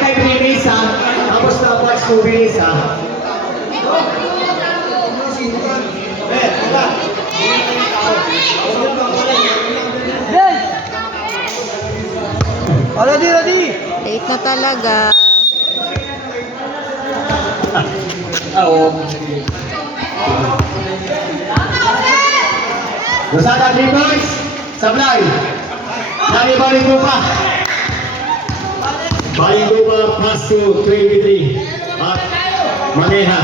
tayo bilis ha. Tapos stopwatch mo bilis ha. Ready! Late na talaga. Oo. Rosada 3 points. Sablay. Balik mo pa. Balik mo pa pass to 23. At Maneha.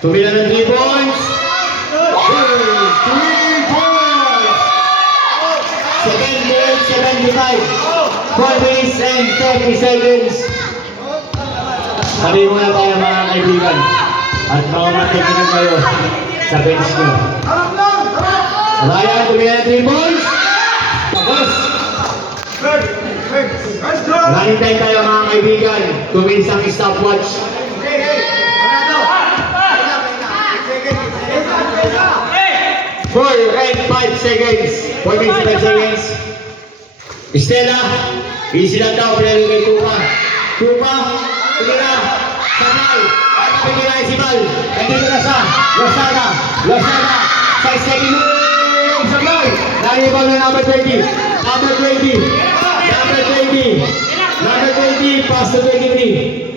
Tumila ng 3 points. 3 points. 7 minutes, 75. 4 minutes and 30 seconds. Sabi mo na tayo mga kaibigan. At makamatignan kayo sa bench nyo. Ryan, tumila ng 3 points. Tapos. Running time tayo mga kaibigan. 2 minutes ang stopwatch. 4 and 5 seconds. 4 minutes and 5 seconds. Stella, easy lang daw. Pinalo kay Tupa. Tumira. Sablay. At napigilay si Val. Nandito na sa Rosada. 6 seconds. Sablay. Nalibal na number 20. Number 20. Pass to 23.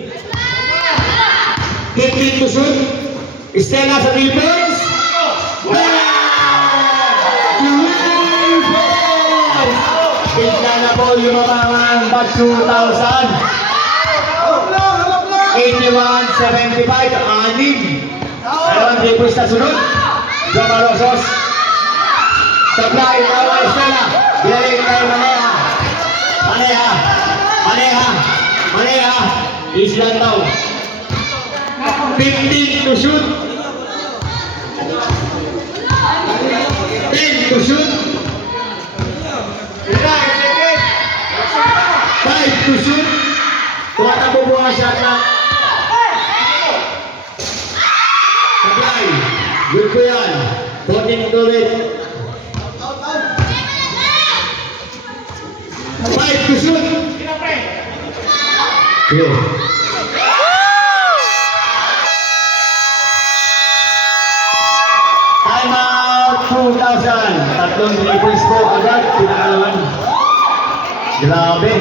15 to shoot. Stella sa 3 points. Bigla na po yung mga batch 2000. 81-75, anim. Dalawang triples na sunod. Jomalosos. Sablay, Tawa Estela. Bilaling tayo Maneha. Islan daw. 15 to shoot. 10 to shoot. 5 to shoot. Tumatakbo po ang shot na. Sablay. Good po yan. 14 to red. 5 to shoot. Yo. Time out 2,000. Tatlong triples po agad. Pinakalaman. Grabe.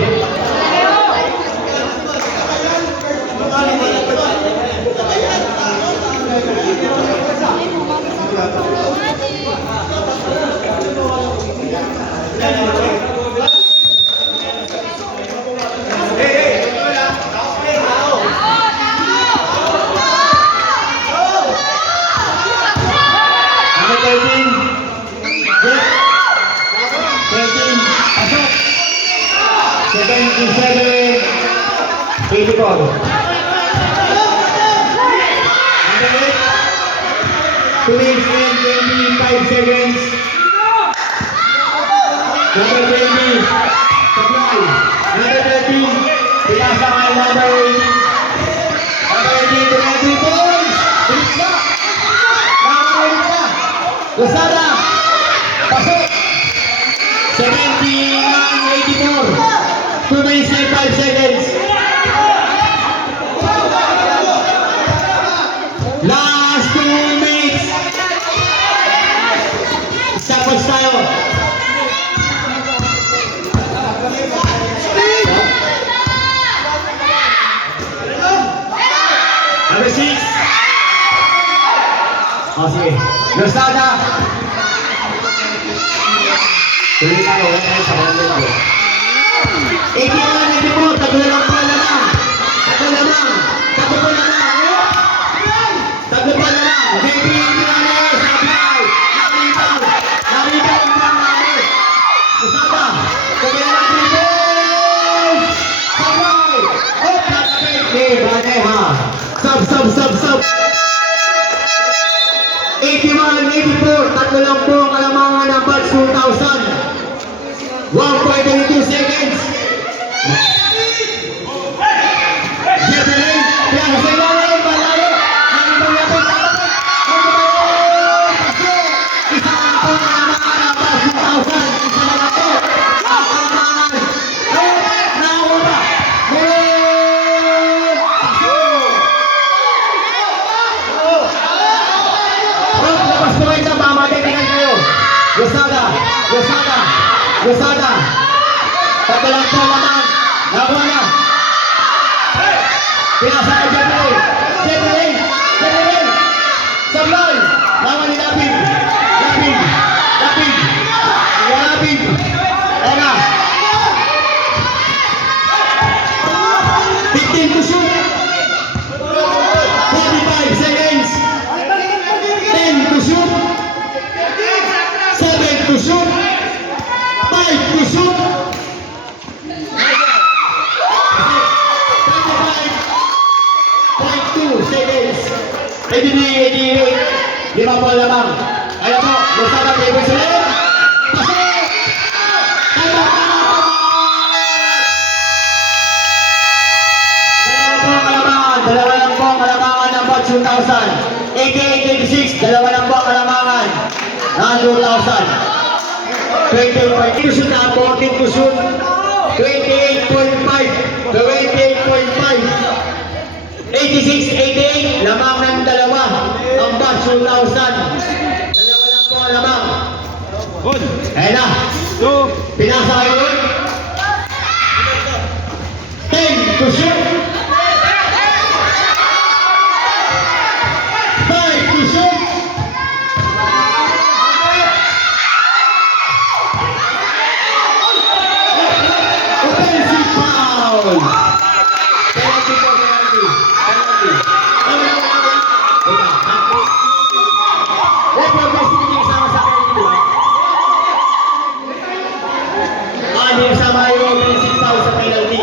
Seconds. Number 20. Sablay. Number 13. Pinasa kay number 18. Number 18 to 3 points. Bilis na. Nakakawin na. Rosada. Pasok. 71-84. 2 minutes and 5 seconds. Last 2 minutes. Stopwatch tayo. Number 6. Sige. Rosada. Tuloy tayo. Wala tayo sa bandang ko. 81-84. Tatlo lang pa naman. JP Milanes. Sablay. Naribaw ang namin. Rosada. Kumila ng 3 points. Sablay. Tatapit ni Maneha. Sub. 81-84. Tatlo lang po ang kalamangan ng batch 2000. 1.22 seconds. Jeffrey, kaya sa ilalim, malayo. Nalibang natin, tapos. Pasok. Isang po ang kalamangan ng batch 2000. Isa na po. Ang kalamangan Lozada. Pagkalang po naman. Nakuha na. Pinasa kay Jeffrey. Jeffrey. Jeffrey. Sablay. Nakuha ni Lapid. Lapid. Lapid. Lapid. Ega. 15 to shoot. 45 seconds. 10 to shoot. 7 to shoot. 5 to shoot. 25.2 seconds. 88. 5 po lamang. Ayan po, Lozada table sa loob. Pasok! Tama, dalawa lang po ang kalamangan ng bot 2,000. 88-86, dalawa lang po ang kalamangan ng 2,000. 28.2 to shoot na, 14 to shoot. 28.5. 28.5. 86-88, lamang ng dalawa ang bot 2,000. Dalawa lang po ang lamang. Ayan na. Pinasa kayo yun. 10 to shoot. 5 to shoot. Offensive foul. Penalty po, penalty. Penalty. Huwag mo guys, hindi kasama sa penalty. Hindi kasama yung offensive foul sa penalty.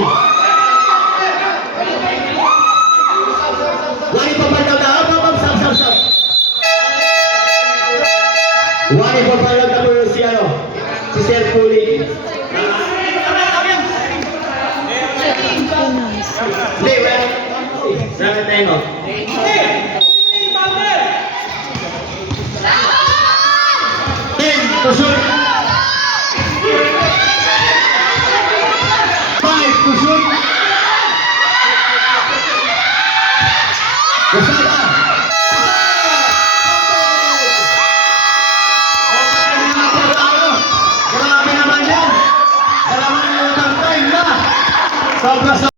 Wali pa ba daw na? Stop. Wali pa ba daw na si ano? Si Sir Puli. Hindi, wala. Wala tayo mo.